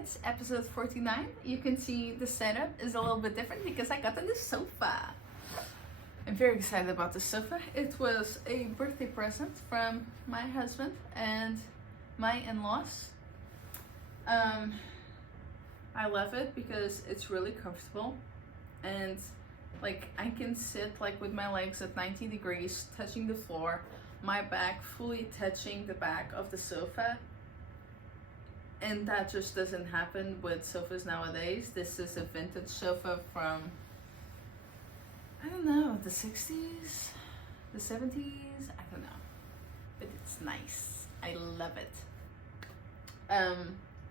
it's episode 49. You can see the setup is a little bit different because I got a new sofa. I'm very excited about the sofa. It was a birthday present from my husband and my in-laws. I love it because it's really comfortable and like I can sit like with my legs at 90 degrees touching the floor, my back fully touching the back of the sofa. And that just doesn't happen with sofas nowadays. This is a vintage sofa from, I don't know, the 60s, the 70s, I don't know. But it's nice. I love it.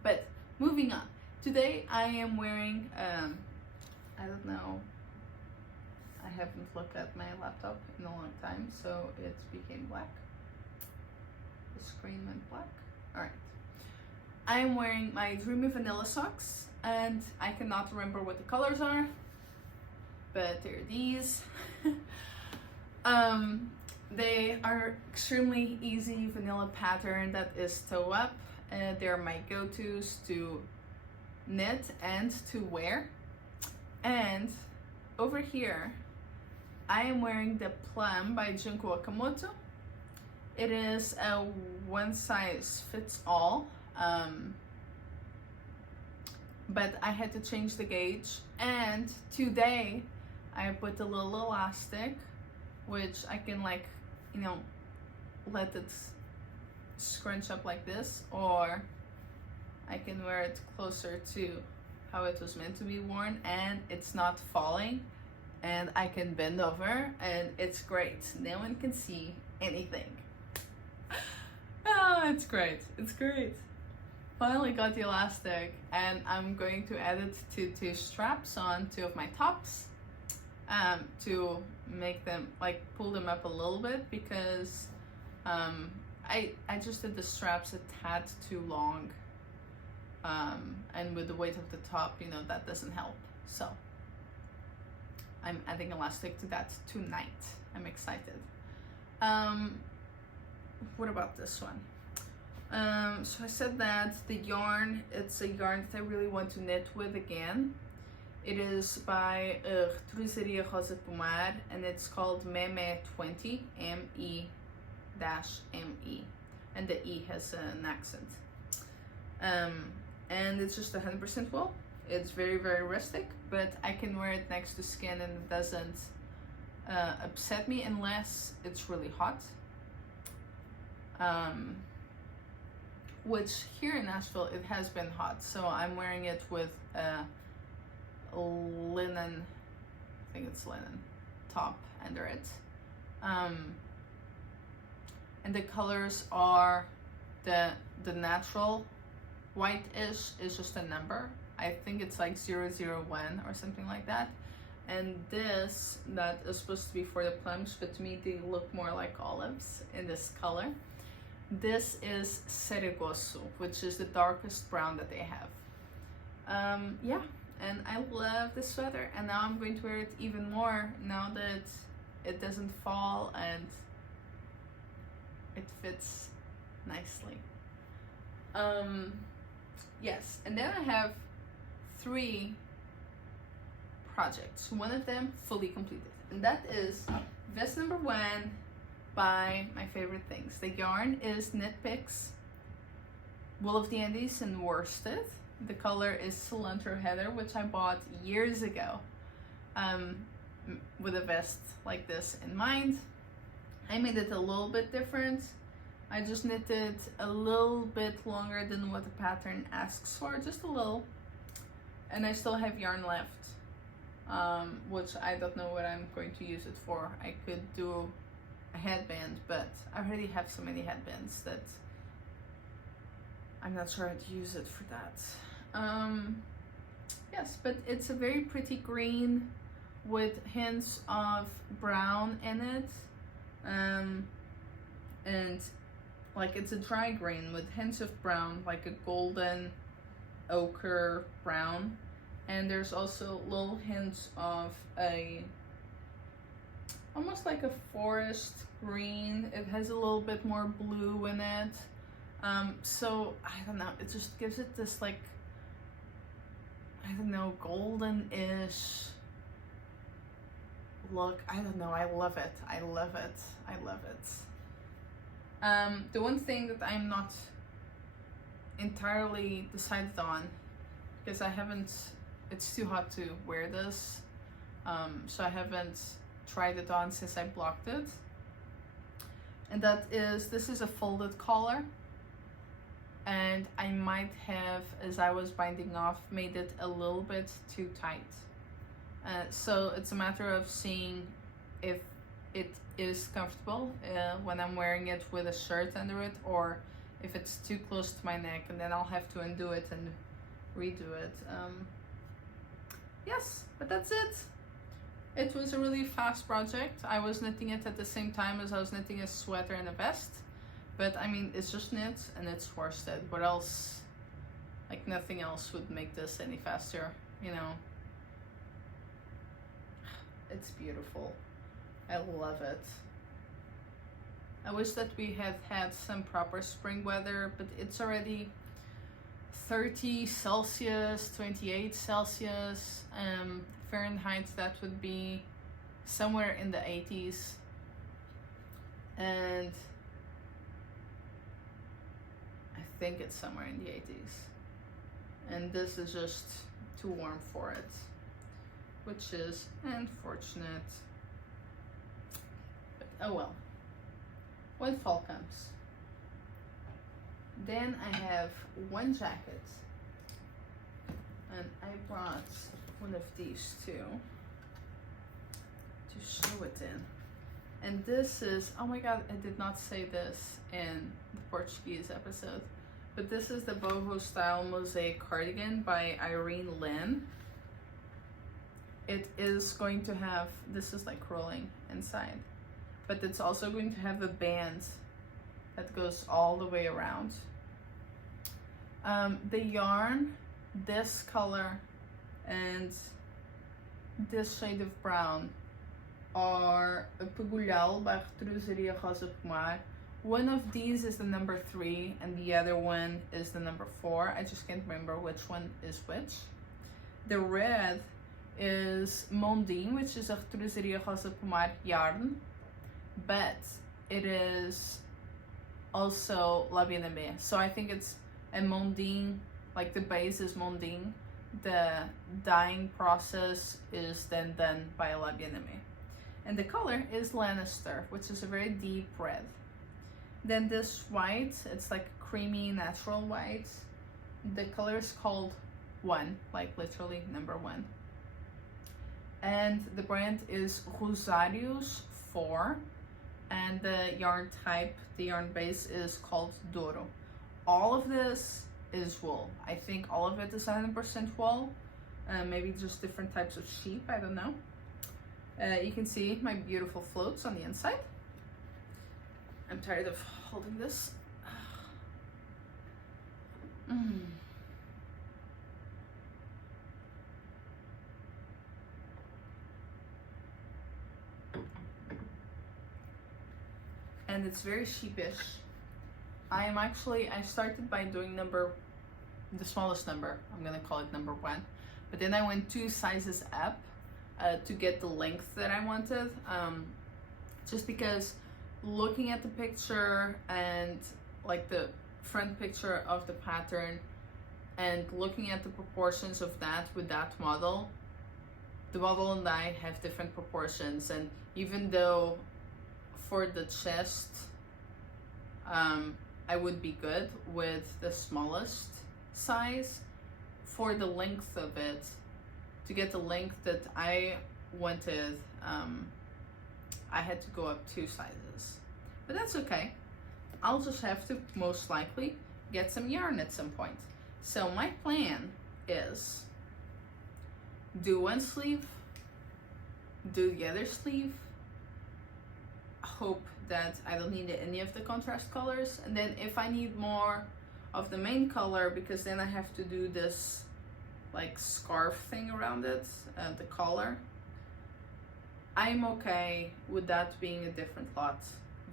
But moving on. Today I am wearing, I don't know, I haven't looked at my laptop in a long time, so it became black. The screen went black. Alright. I am wearing my Dreamy vanilla socks, and I cannot remember what the colors are, but they're these. They are extremely easy vanilla pattern that is toe up. They're my go-tos to knit and to wear. And over here, I am wearing the Plum by Junko Okamoto. It is a one size fits all. But I had to change the gauge, and today I put a little elastic which I can, like, you know, let it scrunch up like this, or I can wear it closer to how it was meant to be worn and it's not falling, and I can bend over and it's great. No one can see anything. Oh, it's great. It's great. Finally got the elastic, and I'm going to add it to two straps on two of my tops to make them, like, pull them up a little bit, because I just did the straps a tad too long, and with the weight of the top, you know, that doesn't help. So I'm adding elastic to that tonight. I'm excited. What about this one? So I said that the yarn, it's a yarn that I really want to knit with again. It is by Retrosaria Pegulhal, and it's called Aimée 20, M-E-M-E, and the E has an accent. And it's just 100% wool. It's very, very rustic, but I can wear it next to skin and it doesn't upset me unless it's really hot. Which here in Nashville it has been hot, so I'm wearing it with a linen, I think it's linen, top under it. And the colors are the natural white-ish is just a number. I think it's like 001 or something like that. And this that is supposed to be for the plums, but to me they look more like olives in this color. This is Saragoço, which is the darkest brown that they have. Yeah, and I love this sweater, and now I'm going to wear it even more now that it doesn't fall and it fits nicely. Yes, and then I have 3 projects. One of them fully completed, and that is vest number 1 by my favorite things. The yarn is Knit Picks Wool of the Andes in worsted. The color is Cilantro Heather, which I bought years ago with a vest like this in mind. I made it a little bit different. I just knitted a little bit longer than what the pattern asks for, just a little. And I still have yarn left, which I don't know what I'm going to use it for. I could do a headband, but I already have so many headbands that I'm not sure I'd use it for that. Yes, but it's a very pretty green with hints of brown in it, and like it's a dry green with hints of brown, like a golden ochre brown, and there's also little hints of a almost like a forest green. It has a little bit more blue in it. So I don't know, it just gives it this like I don't know, golden-ish look. I don't know, I love it. I love it. I love it. The one thing that I'm not entirely decided on, because I haven't, it's too hot to wear this, so I haven't tried it on since I blocked it. And that is, this is a folded collar, and I might have, as I was binding off, made it a little bit too tight. So it's a matter of seeing if it is comfortable when I'm wearing it with a shirt under it, or if it's too close to my neck, and then I'll have to undo it and redo it. Yes, but that's it. It was a really fast project. I was knitting it at the same time as I was knitting a sweater and a vest. But I mean, it's just knit and it's worsted. What else? Like, nothing else would make this any faster, you know? It's beautiful. I love it. I wish that we had had some proper spring weather, but it's already 30 Celsius, 28 Celsius. Fahrenheit, that would be somewhere in the 80s. And I think it's somewhere in the 80s. And this is just too warm for it, which is unfortunate. But oh well. When fall comes. Then I have one jacket. And I brought one of these two to show it in. And this is, oh my god, I did not say this in the Portuguese episode, but this is the Boho style Mosaic cardigan by Irene. It is going to have, this is like rolling inside, but it's also going to have a band that goes all the way around. The yarn, this color and this shade of brown are a Pegulhal by Retrosaria Pegulhal. One of these is the number 3 and the other one is the number 4. I just can't remember which one is which. The red is Mondim, which is a Retrosaria Pegulhal yarn, but it is also Aimée. So I think it's a Mondim, like the base is Mondim. The dyeing process is then done by Aimée. And the color is Lannister, which is a very deep red. Then this white, it's like creamy natural white. The color is called 1, like literally number 1. And the brand is Rosários 4. And the yarn type, the yarn base is called Douro. All of this is wool. I think all of it is 100% wool. Maybe just different types of sheep, I don't know. You can see my beautiful floats on the inside. I'm tired of holding this. And it's very sheepish. I started by doing the smallest number. I'm gonna call it number 1. But then I went 2 sizes up to get the length that I wanted. Just because looking at the picture and like the front picture of the pattern and looking at the proportions of that with that model, the model and I have different proportions. And even though for the chest, I would be good with the smallest size, for the length of it, to get the length that I wanted, I had to go up 2 sizes. But that's okay. I'll just have to most likely get some yarn at some point. So my plan is do one sleeve, do the other sleeve, hope that I don't need any of the contrast colors, and then if I need more of the main color, because then I have to do this like scarf thing around it, the collar, I'm okay with that being a different lot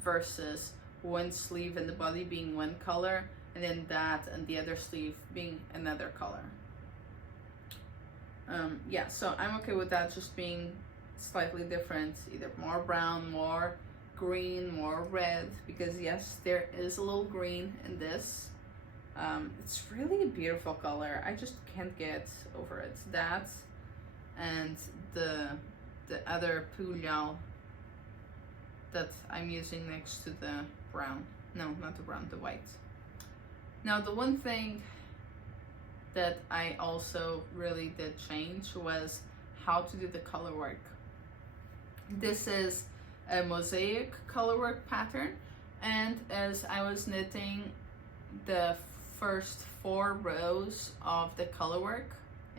versus one sleeve and the body being one color and then that and the other sleeve being another color. Yeah, so I'm okay with that just being slightly different, either more brown, more green, more red, because yes, there is a little green in this. It's really a beautiful color. I just can't get over it. That and the other Pegulhal that I'm using next to the brown. No, not the brown, the white. Now the one thing that I also really did change was how to do the color work. This is a mosaic color work pattern, and as I was knitting the first 4 rows of the color work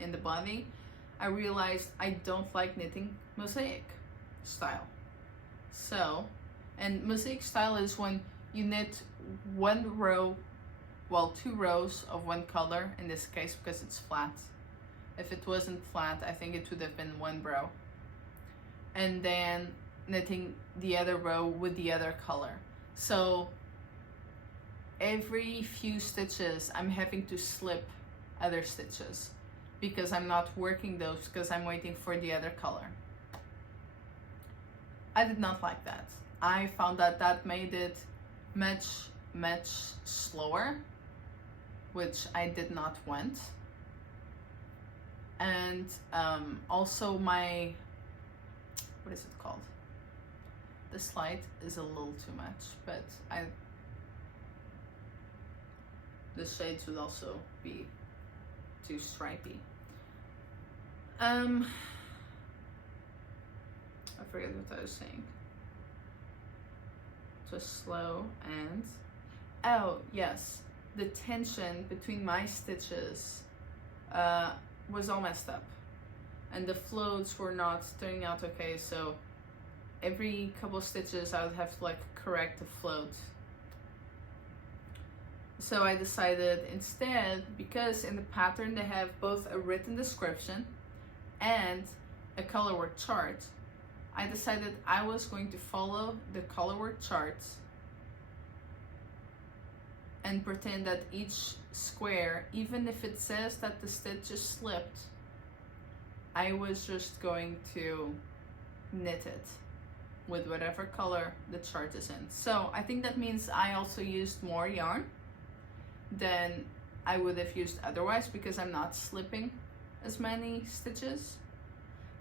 in the body, I realized I don't like knitting mosaic style. So, and mosaic style is when you knit 1 row, well, 2 rows of one color in this case because it's flat. If it wasn't flat, I think it would have been 1 row, and then knitting the other row with the other color. So every few stitches I'm having to slip other stitches because I'm not working those because I'm waiting for the other color. I did not like that. I found that that made it much slower, which I did not want. And also my, what is it called? The slide is a little too much, but the shades would also be too stripy. I forget what I was saying. Just slow and, oh yes, the tension between my stitches was all messed up, and the floats were not turning out okay, so every couple stitches I would have to like correct the float. So I decided instead, because in the pattern they have both a written description and a colorwork chart, I decided I was going to follow the colorwork chart and pretend that each square, even if it says that the stitch is slipped, I was just going to knit it with whatever color the chart is in. So I think that means I also used more yarn than I would have used otherwise because I'm not slipping as many stitches,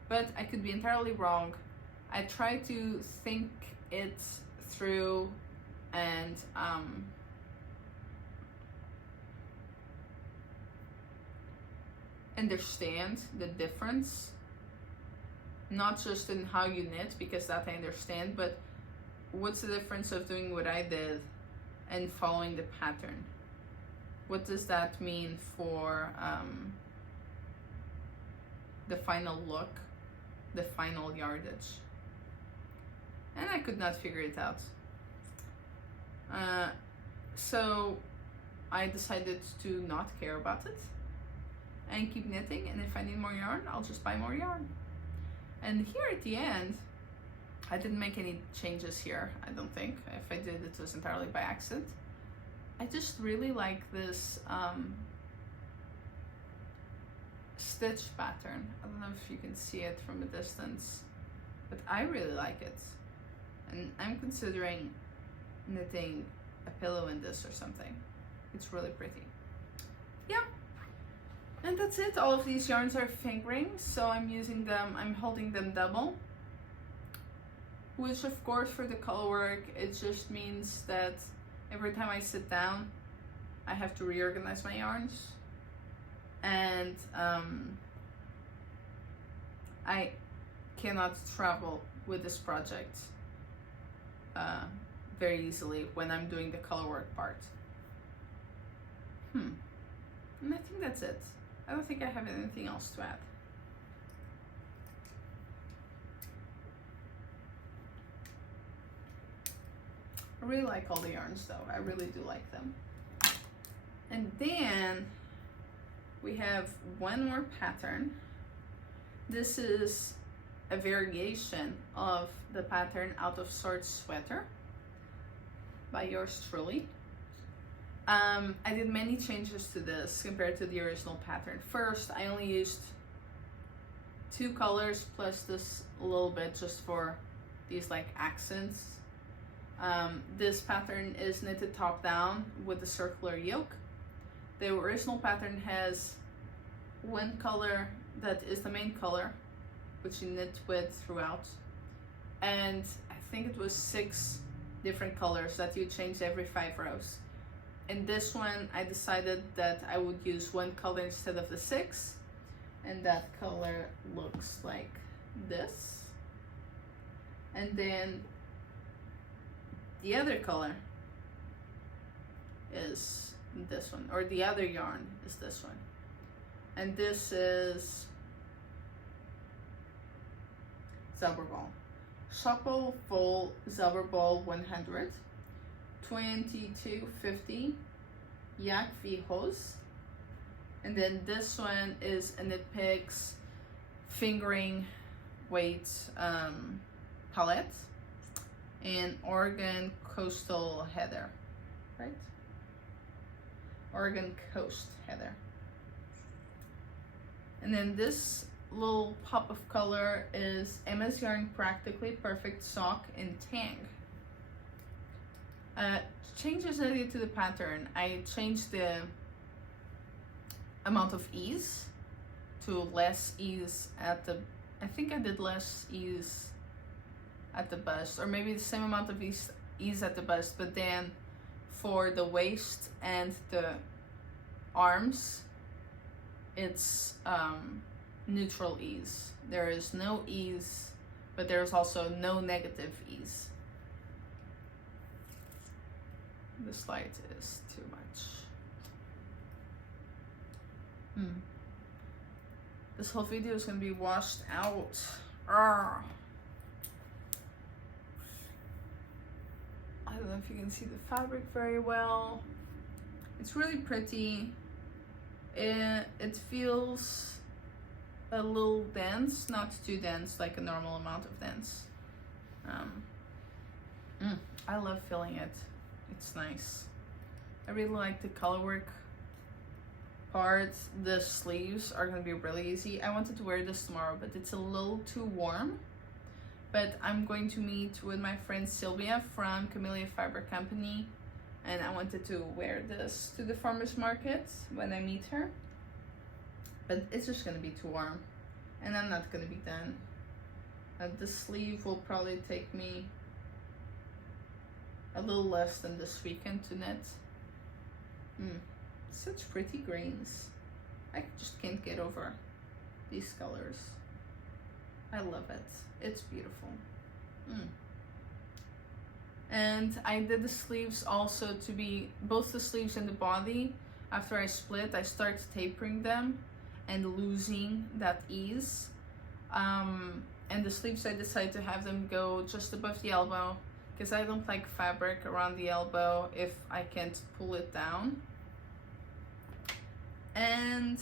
but I could be entirely wrong. I try to think it through and understand the difference, not just in how you knit, because that I understand, but what's the difference of doing what I did and following the pattern? What does that mean for the final look, the final yardage? And I could not figure it out. So I decided to not care about it and keep knitting, and if I need more yarn, I'll just buy more yarn. And here at the end, I didn't make any changes here, I don't think. If I did, it was entirely by accident. I just really like this stitch pattern. I don't know if you can see it from a distance, but I really like it. And I'm considering knitting a pillow in this or something. It's really pretty. Yeah. And that's it. All of these yarns are fingering, so I'm using them, I'm holding them double. Which of course for the color work, it just means that every time I sit down, I have to reorganize my yarns. And I cannot travel with this project very easily when I'm doing the color work part. And I think that's it. I don't think I have anything else to add. I really like all the yarns though. I really do like them. And then we have one more pattern. This is a variation of the pattern Out of Sorts Sweater by yours truly. I did many changes to this compared to the original pattern. First, I only used 2 colors plus this a little bit just for these like accents. This pattern is knitted top down with a circular yoke. The original pattern has one color that is the main color, which you knit with throughout, and I think it was 6 different colors that you change every 5 rows. In this one, I decided that I would use one color instead of the 6, and that color looks like this. And then the other color is this one, or the other yarn is this one. And this is Zauberball. Schoppel-Wolle Zauberball 100, 2250 Jacke Hose. And then this one is a Knit Picks fingering weight palette in Oregon Coastal Heather, right? Oregon Coast Heather. And then this little pop of color is Aimée Yarn Practically Perfect Sock in Tang. Changes I did to the pattern. I changed the amount of ease to less ease at the, I think I did less ease at the bust, or maybe the same amount of ease at the bust, but then for the waist and the arms, it's neutral ease. There is no ease, but there's also no negative ease. This light is too much. This whole video is gonna be washed out. Arrgh. I don't know if you can see the fabric very well. It's really pretty. It feels a little dense, not too dense, like a normal amount of dense. I love feeling it. It's nice. I really like the colorwork part. The sleeves are gonna be really easy. I wanted to wear this tomorrow, but it's a little too warm. But I'm going to meet with my friend Sylvia from Camellia Fiber Company, and I wanted to wear this to the farmer's market when I meet her. But it's just gonna be too warm, and I'm not gonna be done. The sleeve will probably take me a little less than this weekend to knit. Such pretty greens. I just can't get over these colors. I love it. It's beautiful. And I did the sleeves also to be both the sleeves and the body. After I split, I started tapering them and losing that ease. And the sleeves, I decided to have them go just above the elbow, because I don't like fabric around the elbow if I can't pull it down. And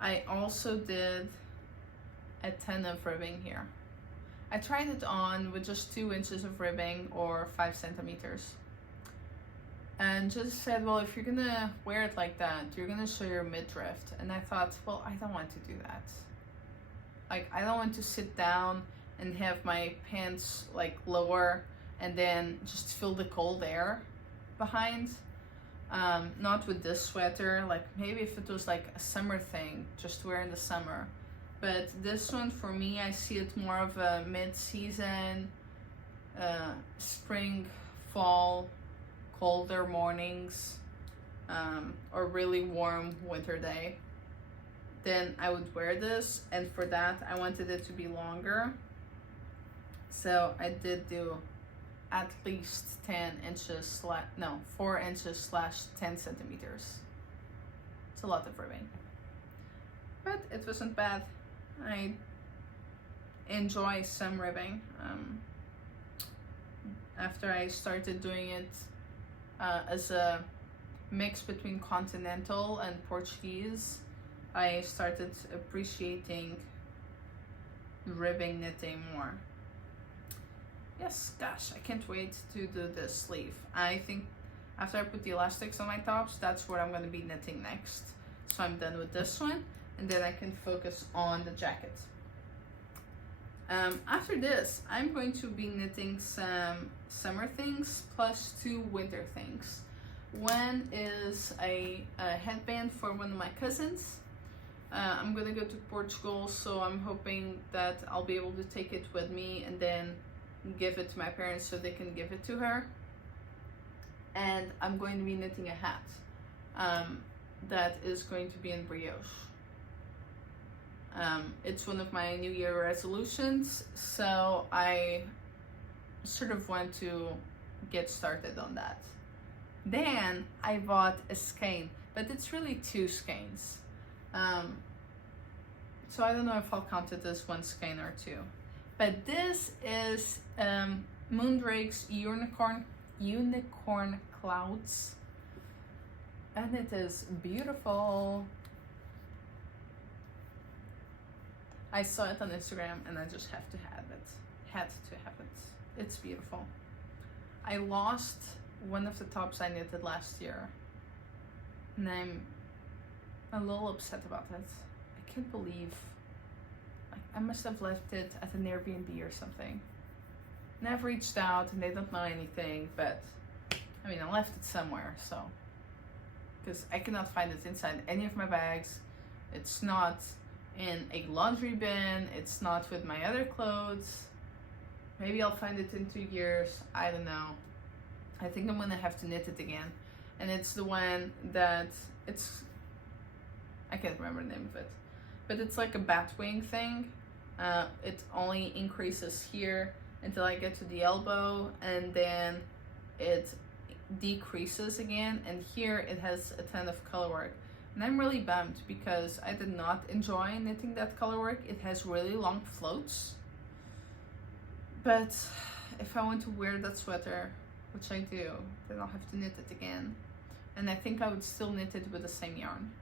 I also did a ton of ribbing here. I tried it on with just 2 inches of ribbing or 5 centimeters. And just said, well, if you're gonna wear it like that, you're gonna show your midriff. And I thought, well, I don't want to do that. Like, I don't want to sit down and have my pants like lower and then just feel the cold air behind. Not with this sweater. Like, maybe if it was like a summer thing, just wear in the summer. But this one, for me, I see it more of a mid-season, spring, fall, colder mornings, or really warm winter day. Then I would wear this, and for that, I wanted it to be longer. So I did do at least 10 inches, 4 inches / 10 centimeters. It's a lot of ribbing. But it wasn't bad. I enjoy some ribbing. After I started doing it as a mix between continental and Portuguese, I started appreciating ribbing knitting more. Yes, gosh, I can't wait to do the sleeve. I think after I put the elastics on my tops, that's what I'm going to be knitting next. So I'm done with this one, and then I can focus on the jacket. After this, I'm going to be knitting some summer things plus 2 winter things. One is a headband for one of my cousins. I'm gonna go to Portugal, so I'm hoping that I'll be able to take it with me and then give it to my parents so they can give it to her. And I'm going to be knitting a hat that is going to be in brioche. It's one of my New Year resolutions, so I sort of want to get started on that. Then I bought a skein, but it's really 2 skeins. So I don't know if I'll count it as 1 skein or 2. But this is Moondrake's Unicorn Clouds, and it is beautiful. I saw it on Instagram and I just have to have it. Had to have it. It's beautiful. I lost one of the tops I knitted last year, and I'm a little upset about it. I can't believe, like, I must have left it at an Airbnb or something. And I've reached out and they don't know anything, but I mean, I left it somewhere, so, because I cannot find it inside any of my bags. It's not in a laundry bin, it's not with my other clothes. Maybe I'll find it in 2 years, I don't know. I think I'm gonna have to knit it again. And it's the one that, I can't remember the name of it, but it's like a bat wing thing. It only increases here until I get to the elbow, and then it decreases again, and here it has a ton of color work. And I'm really bummed because I did not enjoy knitting that color work. It has really long floats, but if I want to wear that sweater, which I do, then I'll have to knit it again. And I think I would still knit it with the same yarn.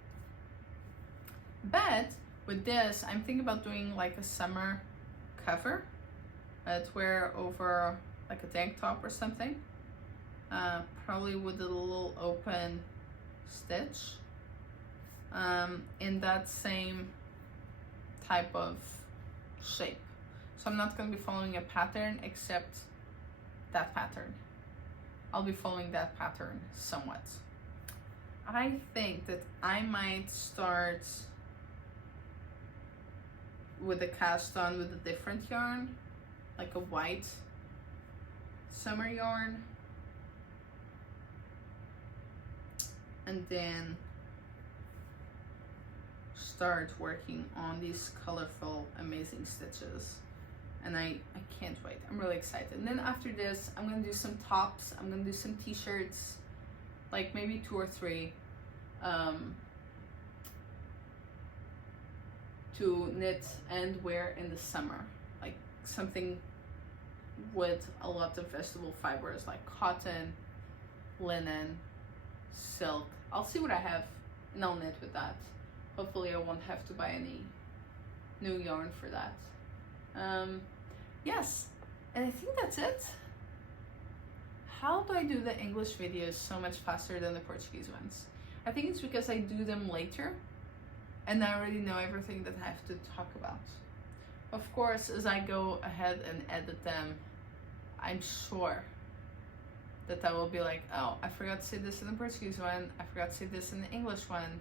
But with this, I'm thinking about doing like a summer cover to wear over like a tank top or something. Probably with a little open stitch in that same type of shape. So I'm not going to be following a pattern except that pattern. I'll be following that pattern somewhat. I think that I might start with a cast on with a different yarn, like a white summer yarn, and then start working on these colorful, amazing stitches. And I can't wait. I'm really excited. And then after this, I'm gonna do some tops. I'm gonna do some t-shirts, like maybe 2 or 3, to knit and wear in the summer. Like something with a lot of vegetable fibers, like cotton, linen, silk. I'll see what I have and I'll knit with that. Hopefully I won't have to buy any new yarn for that. Yes, and I think that's it. How do I do the English videos so much faster than the Portuguese ones? I think it's because I do them later and I already know everything that I have to talk about. Of course, as I go ahead and edit them, I'm sure that I will be like, oh, I forgot to say this in the Portuguese one, I forgot to say this in the English one.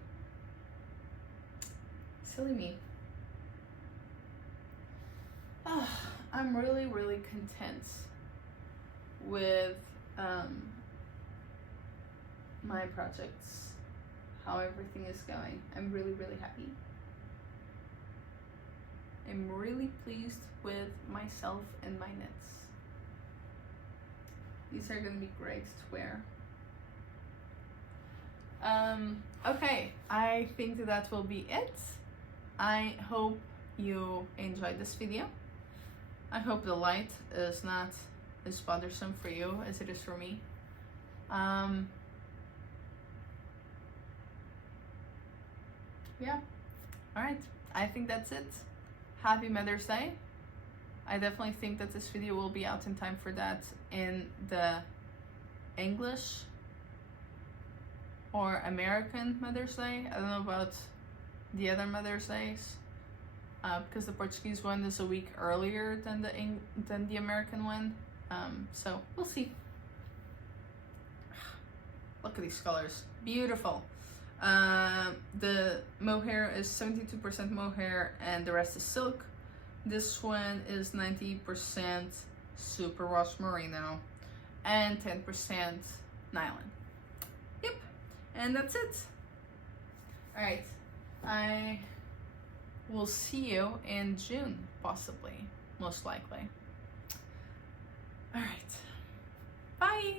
Silly me. Oh, I'm really, really content with my projects, how everything is going. I'm really, really happy. I'm really pleased with myself and my knits. These are gonna be great to wear. Okay, I think that will be it. I hope you enjoyed this video. I hope the light is not as bothersome for you as it is for me. Yeah, alright, I think that's it. Happy Mother's Day. I definitely think that this video will be out in time for that in the English or American Mother's Day. I don't know about the other Mother's Days, because the Portuguese one is a week earlier than the American one. So we'll see. Look at these colors, beautiful. The mohair is 72% mohair and the rest is silk. This one is 90% superwash merino and 10% nylon. Yep, and that's it. All right, I will see you in June, possibly, most likely. All right, bye.